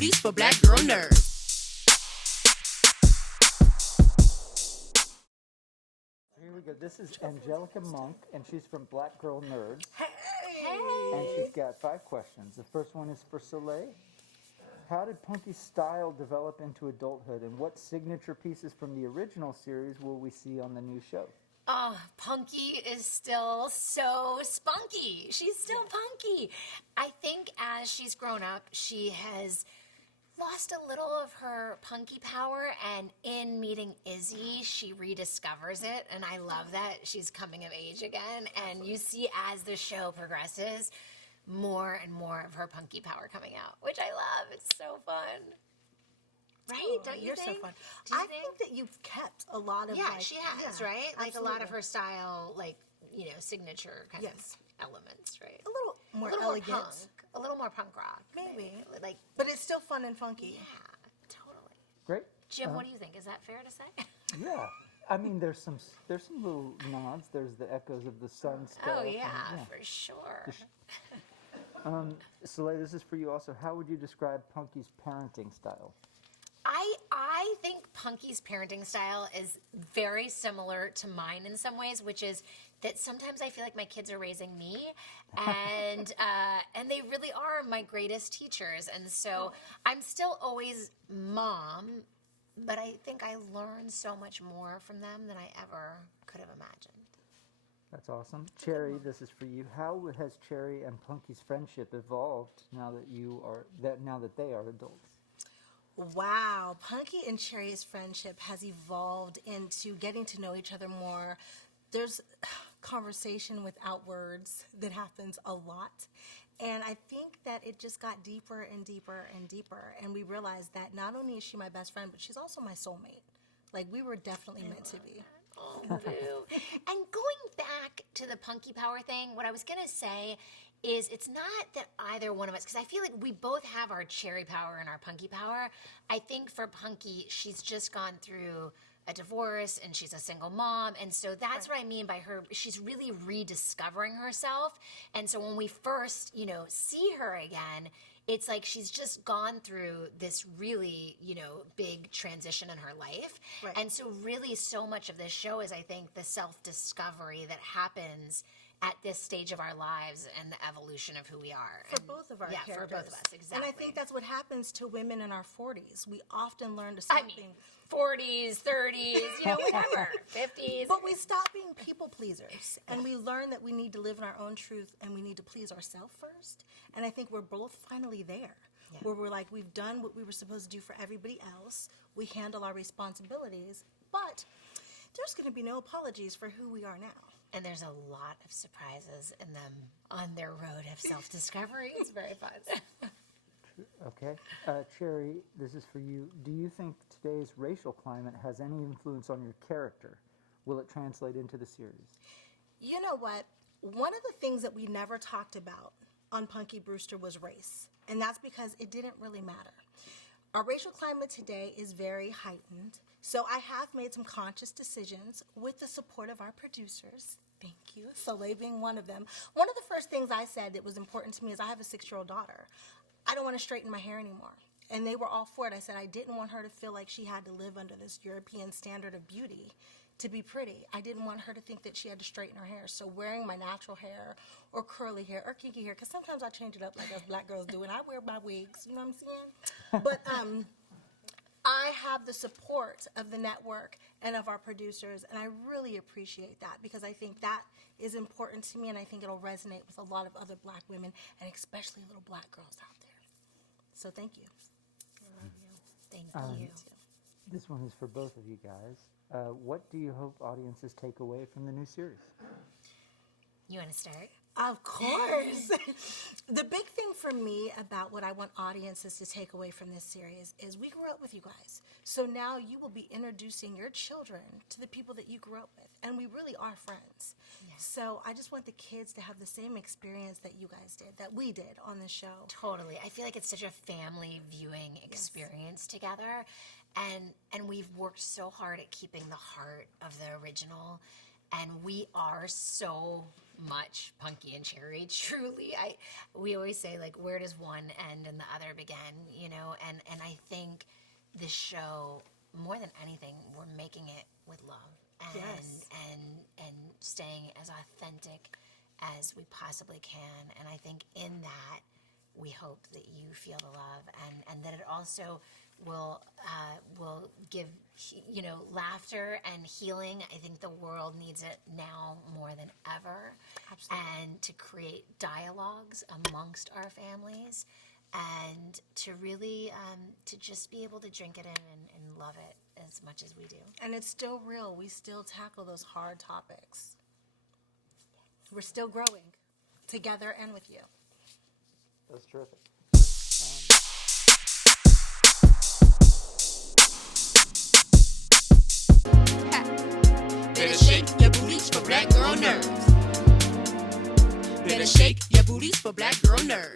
oldies for black girl nerds. Here we go. This is Angelica Monk, and she's from Black Girl Nerds. Hey! And she's got 5 questions. The first one is for Soleil. How did Punky's style develop into adulthood, and what signature pieces from the original series will we see on the new show? Oh, Punky is still so spunky. She's still punky. I think as she's grown up, she has lost a little of her punky power, and in meeting Izzy, she rediscovers it, and I love that she's coming of age again, and you see as the show progresses, more and more of her punky power coming out, which I love. It's so fun. Right? Oh, Don't you you're think? so fun. Do you I think that you've kept a lot of she has, right? Like a lot of her style, like, you know, signature kind of elements, right? a little more a little elegant, more punk, a little more punk rock, maybe. Like, But it's still fun and funky. yeah, totally. Great. Jim, what do you think? Is that fair to say? Yeah. I mean, there's some little nods. There's the echoes of the sun stuff. Oh and, yeah, for sure. Soleil, this is for you also. How would you describe Punky's parenting style? I think Punky's parenting style is very similar to mine in some ways, which is that sometimes I feel like my kids are raising me, and and they really are my greatest teachers. And so I'm still always mom, but I think I learn so much more from them than I ever could have imagined. That's awesome. Cherie, this is for you. How has Cherie and Punky's friendship evolved now that they are adults? Wow, Punky and Cherie's friendship has evolved into getting to know each other more. There's conversation without words that happens a lot. And I think that it just got deeper and deeper and deeper. And we realized that not only is she my best friend, but she's also my soulmate. Like, we were definitely meant to be. Oh, boo. And going back to the punky power thing, what I was going to say is it's not that either one of us, because I feel like we both have our Cherie power and our punky power. I think for Punky, she's just gone through a divorce and she's a single mom. And so that's what I mean by her. She's really rediscovering herself. And so when we first, you know, see her again, it's like she's just gone through this really, you know, big transition in her life. Right. And so really so much of this show is, I think, the self-discovery that happens at this stage of our lives and the evolution of who we are. For both of our characters. Yeah, for both of us, exactly. And I think that's what happens to women in our 40s. We often learn to stop being... 40s, 30s, you know, whatever, 50s. But we stop being people pleasers, and we learn that we need to live in our own truth, and we need to please ourselves first. And I think we're both finally there, where we're like, we've done what we were supposed to do for everybody else. We handle our responsibilities, but there's going to be no apologies for who we are now. And there's a lot of surprises in them on their road of self-discovery. It's very fun. Okay. Cherie, this is for you. Do you think today's racial climate has any influence on your character? Will it translate into the series? You know what? One of the things that we never talked about on Punky Brewster was race, and that's because it didn't really matter. Our racial climate today is very heightened, so I have made some conscious decisions with the support of our producers. Thank you. Soleil being one of them. One of the first things I said that was important to me is I have a 6-year-old daughter. I don't want to straighten my hair anymore. And they were all for it. I said I didn't want her to feel like she had to live under this European standard of beauty to be pretty. I didn't want her to think that she had to straighten her hair. So wearing my natural hair or curly hair or kinky hair, because sometimes I change it up like us black girls do, and I wear my wigs, you know what I'm saying? But I have the support of the network and of our producers, and I really appreciate that because I think that is important to me, and I think it'll resonate with a lot of other black women, and especially little black girls out there. So thank you. I love you. Thank you. This one is for both of you guys. What do you hope audiences take away from the new series? You want to start? Of course. The big thing for me about what I want audiences to take away from this series is we grew up with you guys. So now you will be introducing your children to the people that you grew up with. And we really are friends. Yeah. So I just want the kids to have the same experience that you guys did, that we did on the show. Totally. I feel like it's such a family viewing experience together. And we've worked so hard at keeping the heart of the original. And we are so much Punky and Cherie. Truly, we always say, like, where does one end and the other begin, you know? And I think this show, more than anything, we're making it with love and and staying as authentic as we possibly can. And I think in that, we hope that you feel the love, and that it also will give, you know, laughter and healing. I think the world needs it now more than ever. Absolutely. And to create dialogues amongst our families, and to really to just be able to drink it in and love it as much as we do. And it's still real. We still tackle those hard topics. We're still growing together and with you. That's terrific. Better shake your booties for black girl nerves. Better shake your booties for black girl nerves.